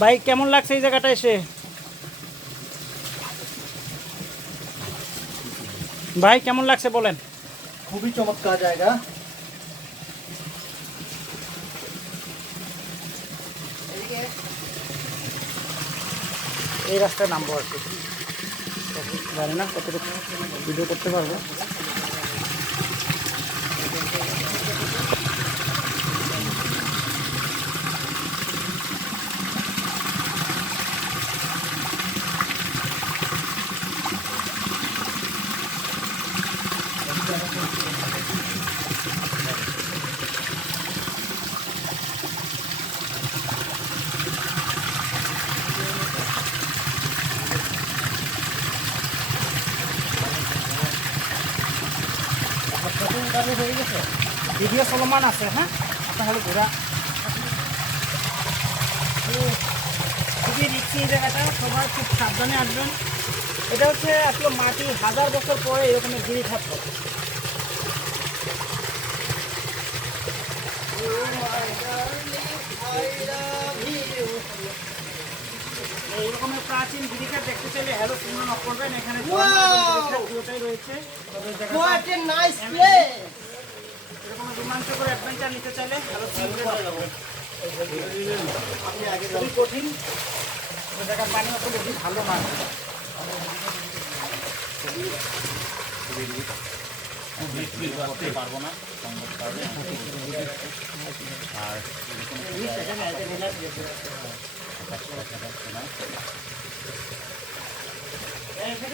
ভাই কেমন লাগছে এই জায়গাটা এসে? ভাই কেমন লাগছে বলেন? খুবই চমৎকার জায়গা। এই রাস্তায় নামবো আর কি, জানি না কতটুকু ভিডিও করতে পারবো। ভিডিও চলমান আছে, হ্যাঁ আপনার হলে ঘোরা খুবই রিক্সি এই জায়গাটা, সবাই খুব সাবধানে আসবেন। এটা হচ্ছে আসলে মাটি 1000 বছর পরে এরকমের গিরি থাকতো। এইরকমের প্রাচীন গিরিখাত দেখতে চাইলে হ্যালো সিনেমা নক করবেন, এখানে পুরোটাই রয়েছে। এরকম রোমাঞ্চকর অ্যাডভেঞ্চার নিতে চাইলে হ্যালো সিনেমা খুবই কঠিন, জায়গার পানি অত বেশি ভালো না। পারবো না আর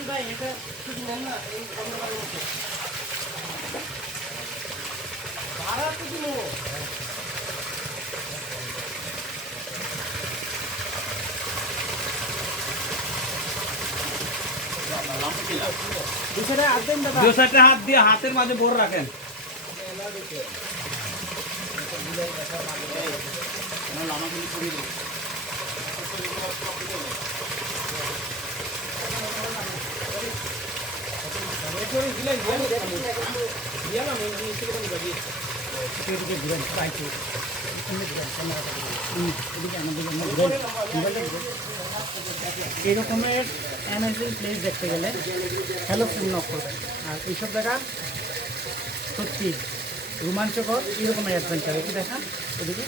ভাই এটা শুধু নেন না, এই ভাড়া শুধু নেবো। দু সাইডে হাত দিয়ে হাতের মাঝে বোর রাখেন। এই রকমের অ্যামেজিং প্লেস দেখতে গেলে হ্যালো ফোন নক করবেন। আর এইসব জায়গা সত্যি রোমাঞ্চকর, এইরকমের অ্যাডভেঞ্চার। একটু দেখা ওদিকে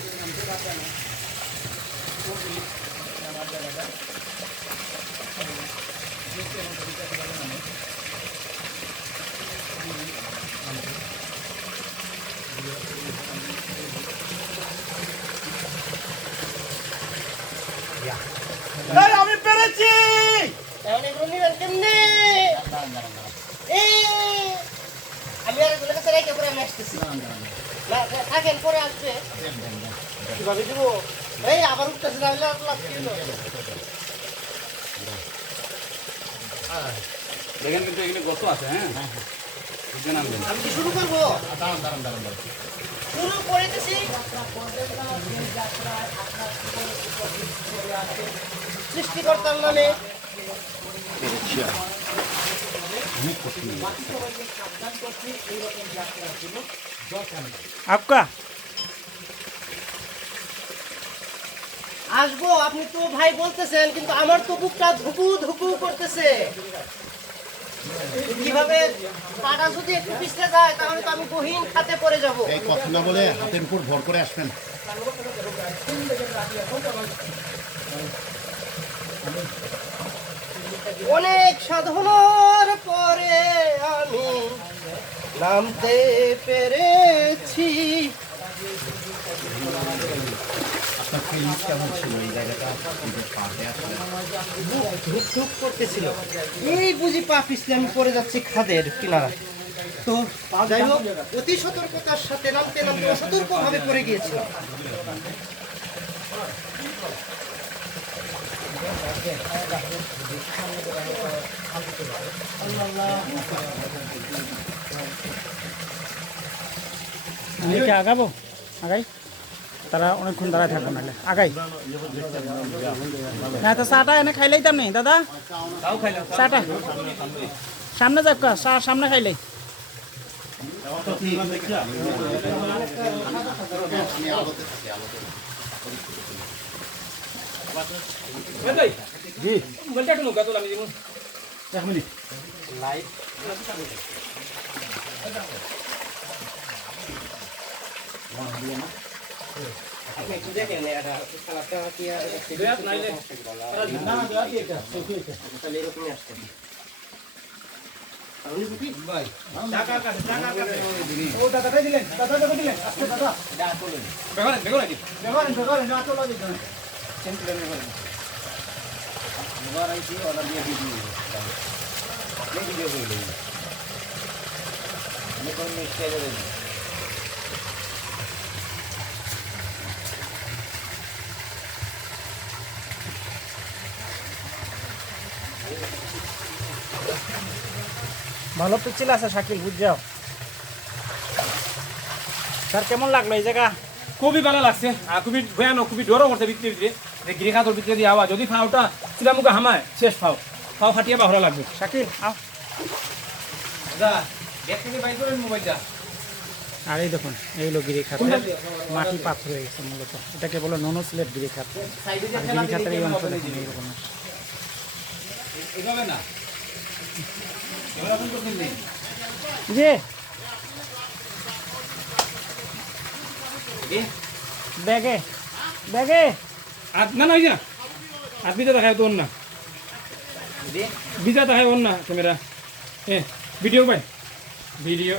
আমি পেরেছি। আমি আর এগুলো কাছে রেখে পরে আমি আসতেছি। থাকেন পরে আসবে কিভাবে দিব? এই আবার উঠতেছে না, দেখেন কিন্তু এখানে গত আছে। হ্যাঁ আমি কি শুরু করবো? শুরু করেছি সৃষ্টিকর্তার নামে। আপকা আসবো, আপনি তো ভাই বলতেছেন, কিন্তু আমার তো বুকটা ধুকু ধুকু করতেছে। কিভাবে পাটা যদি একটু পিছলে যায় তাহলে তো আমি গহীন খাতে পড়ে যাব। এই কথা না বলে হাতের উপর ভর করে আসবেন। অনেক সাধনার পরে আমি নামতে পেরেছি। আপনার ফিলিংস কেমন ছিল এই জায়গাটা পাহাড়ে আসলে? ধুক ধুক করতেছিল, এই বুঝি পা পিছলে আমি পড়ে যাচ্ছি খাদের কিনারা। তো যাই হোক, অতি সতর্কতার সাথে নামতে নামতে অসতর্কভাবে পড়ে গিয়েছিলাম। আমি কি আগাবো? আগাই, তারা অনেকক্ষণ দাঁড়ায় থাকবো, নাহলে আগাই না। তো চাটা এনে খাইলেইতাম নি দাদা, চাটা সামনে যাক, সামনে খাইলেই জি মোবাইলটা একটু নৌকা তোলা আমি দিব 1 মিনিট লাইভ আপনি একটু দেখেন এটা কালারটা কি আর নাইলে না দেওয়া কি এটা সেটি এটা তাহলে এরকমই আসছে টাকার কাছে ও দাদাটাই দিলেন দাদা দিলেন আজকে দাদা বেগরে বেগরে কি ব্যবহারেন না চলো দিবেন ভালো পিচ্ছিল আছে শাকিল বুঝছাও স্যার কেমন লাগলো এই জায়গা খুবই ভালো লাগছে আর খুবই ভয়ানক খুবই ডরও করছে ভিতরে ভিতরে যে গিরি খাতর ভিতরে দিয়ে আওয়াজ যদি ফাওটা চিলামুখে হামায় শেষ ফাও ফাটিয়ে বাহরা লাগবে শাকিল আও যা ব্যাগ থেকে বাইর করেন মোবাইলটা আর এই দেখুন এই হলো গিরি খাত মাটি পাথর হয়ে গেছে মূলত এটাকে বলে ননস্লেট গিরি খাত আর গিরি খাতের এই অংশ দেখুন এইরকম এভাবে না এবার আপনি করছেন নেই জি ব্যাগে ব্যাগে আর না না ওই না আর বিজা দেখায় তো না বিজা দেখায় না ক্যামেরা ভিডিও ভাই ভিডিও